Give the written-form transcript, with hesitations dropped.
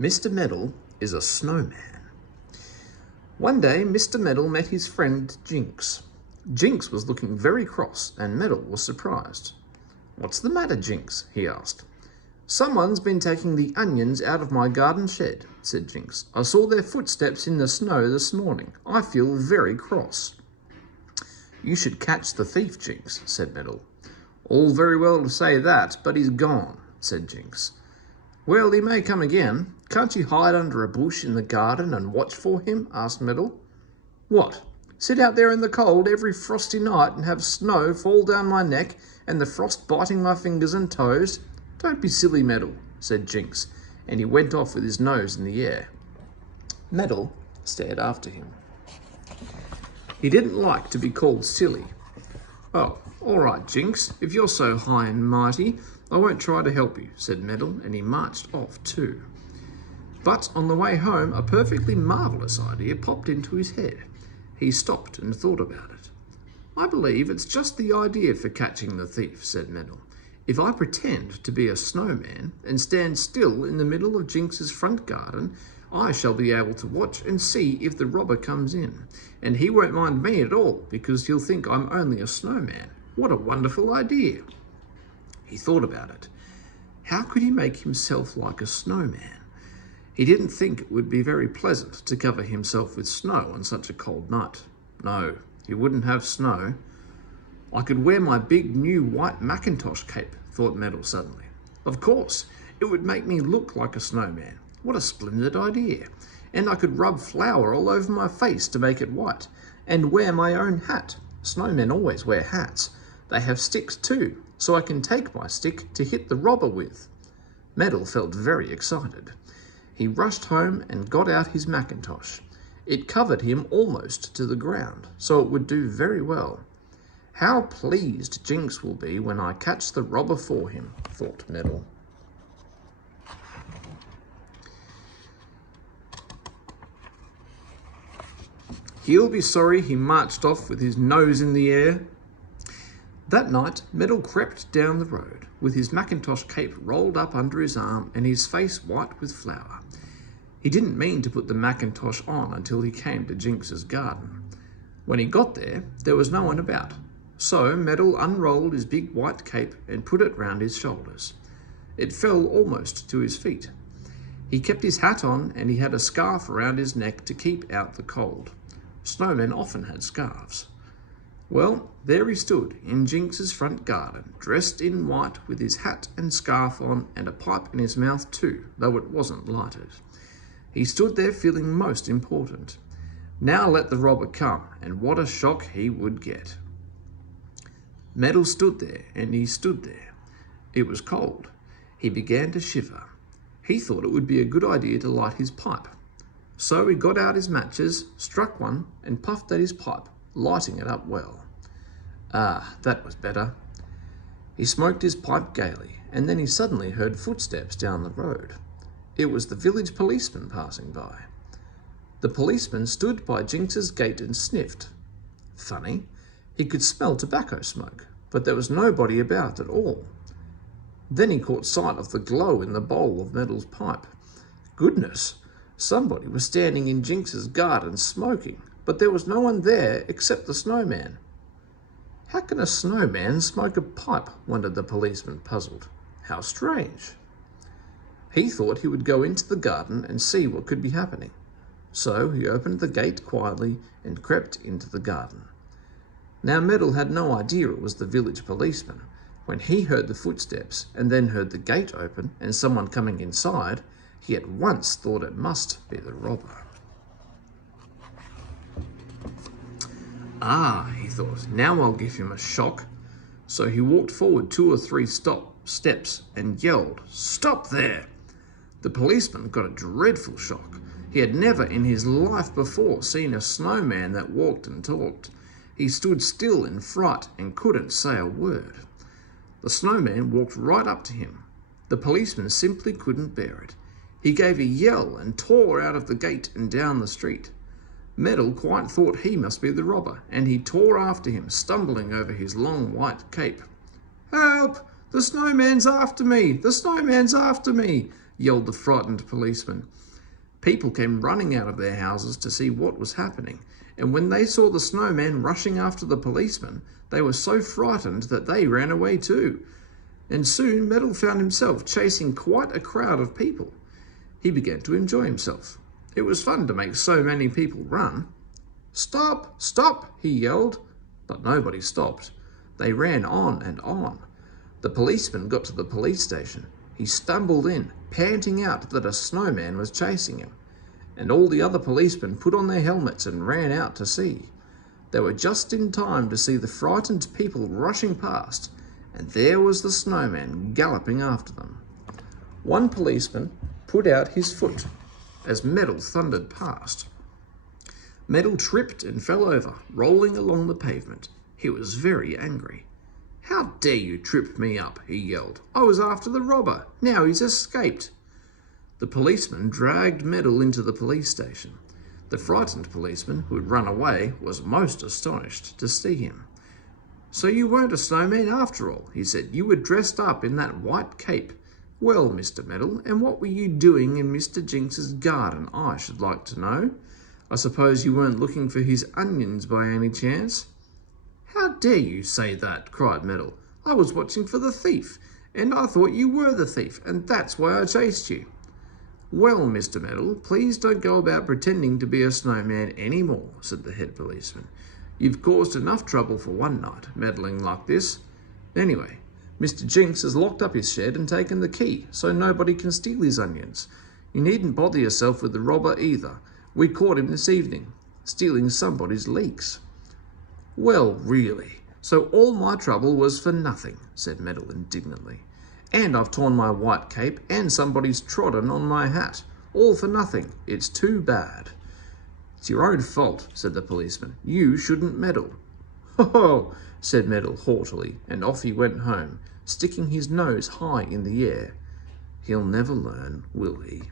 Mr. Meddle is a snowman. One day, Mr. Meddle met his friend Jinx. Jinx was looking very cross, and Meddle was surprised. "What's the matter, Jinx?" he asked. "Someone's been taking the onions out of my garden shed," said Jinx. "I saw their footsteps in the snow this morning. I feel very cross." "You should catch the thief, Jinx," said Meddle. "All very well to say that, but he's gone," said Jinx. "Well, he may come again. Can't you hide under a bush in the garden and watch for him?" asked Meddle. "What? Sit out there in the cold every frosty night and have snow fall down my neck and the frost biting my fingers and toes? Don't be silly, Meddle," said Jinx, and he went off with his nose in the air. Meddle stared after him. He didn't like to be called silly. "Oh, all right, Jinx, if you're so high and mighty, I won't try to help you," said Meddle, and he marched off too. But on the way home, a perfectly marvellous idea popped into his head. He stopped and thought about it. "I believe it's just the idea for catching the thief," said Meddle. "If I pretend to be a snowman and stand still in the middle of Jinx's front garden, I shall be able to watch and see if the robber comes in, and he won't mind me at all because he'll think I'm only a snowman. What a wonderful idea!" He thought about it. How could he make himself like a snowman? He didn't think it would be very pleasant to cover himself with snow on such a cold night. No, he wouldn't have snow. "I could wear my big new white Macintosh cape," thought Meddle suddenly. "Of course, it would make me look like a snowman. What a splendid idea. And I could rub flour all over my face to make it white, and wear my own hat. Snowmen always wear hats. They have sticks too, so I can take my stick to hit the robber with." Meddle felt very excited. He rushed home and got out his Macintosh. It covered him almost to the ground, so it would do very well. "How pleased Jinx will be when I catch the robber for him," thought Meddle. He'll be sorry he marched off with his nose in the air. That night, Meddle crept down the road, with his Macintosh cape rolled up under his arm and his face white with flour. He didn't mean to put the Macintosh on until he came to Jinx's garden. When he got there, there was no one about. So Meddle unrolled his big white cape and put it round his shoulders. It fell almost to his feet. He kept his hat on and he had a scarf around his neck to keep out the cold. Snowmen often had scarves. Well, there he stood in Jinx's front garden, dressed in white with his hat and scarf on and a pipe in his mouth too, though it wasn't lighted. He stood there feeling most important. Now let the robber come, and what a shock he would get. Meddle stood there, and he stood there. It was cold. He began to shiver. He thought it would be a good idea to light his pipe. So he got out his matches, struck one, and puffed at his pipe, lighting it up well. Ah, that was better. He smoked his pipe gaily, and then he suddenly heard footsteps down the road. It was the village policeman passing by. The policeman stood by Jinx's gate and sniffed. Funny, he could smell tobacco smoke, but there was nobody about at all. Then he caught sight of the glow in the bowl of Meddle's pipe. Goodness! Somebody was standing in Jinx's garden smoking, but there was no one there except the snowman. How can a snowman smoke a pipe? Wondered the policeman, puzzled. How strange. He thought he would go into the garden and see what could be happening. So he opened the gate quietly and crept into the garden. Now Meddle had no idea it was the village policeman. When he heard the footsteps and then heard the gate open and someone coming inside, he at once thought it must be the robber. "Ah," he thought, "now I'll give him a shock." So he walked forward 2 or 3 steps and yelled, "Stop there!" The policeman got a dreadful shock. He had never in his life before seen a snowman that walked and talked. He stood still in fright and couldn't say a word. The snowman walked right up to him. The policeman simply couldn't bear it. He gave a yell and tore out of the gate and down the street. Meddle quite thought he must be the robber, and he tore after him, stumbling over his long white cape. "Help! "The snowman's after me! The snowman's after me!" yelled the frightened policeman. People came running out of their houses to see what was happening, and when they saw the snowman rushing after the policeman, they were so frightened that they ran away too. And soon Meddle found himself chasing quite a crowd of people. He began to enjoy himself. It was fun to make so many people run. "Stop! Stop!" he yelled. But nobody stopped. They ran on and on. The policeman got to the police station. He stumbled in, panting out that a snowman was chasing him. And all the other policemen put on their helmets and ran out to see. They were just in time to see the frightened people rushing past, and there was the snowman galloping after them. One policeman put out his foot as Meddle thundered past. Meddle tripped and fell over, rolling along the pavement. He was very angry. "How dare you trip me up?" he yelled. "I was after the robber. Now he's escaped." The policeman dragged Meddle into the police station. The frightened policeman, who had run away, was most astonished to see him. "So you weren't a snowman after all," he said. "You were dressed up in that white cape. Well, Mr. Meddle, and what were you doing in Mr. Jinx's garden, I should like to know? I suppose you weren't looking for his onions by any chance?" "How dare you say that?" cried Meddle. "I was watching for the thief, and I thought you were the thief, and that's why I chased you." "Well, Mr. Meddle, please don't go about pretending to be a snowman any more," said the head policeman. "You've caused enough trouble for one night, meddling like this. Anyway, Mr. Jinx has locked up his shed and taken the key, so nobody can steal his onions. You needn't bother yourself with the robber either. We caught him this evening, stealing somebody's leeks." "Well, really, so all my trouble was for nothing," said Meddle indignantly. "And I've torn my white cape and somebody's trodden on my hat. All for nothing. It's too bad." "It's your own fault," said the policeman. "You shouldn't meddle." "Ho ho!" said Meddle haughtily, and off he went home, sticking his nose high in the air. He'll never learn, will he?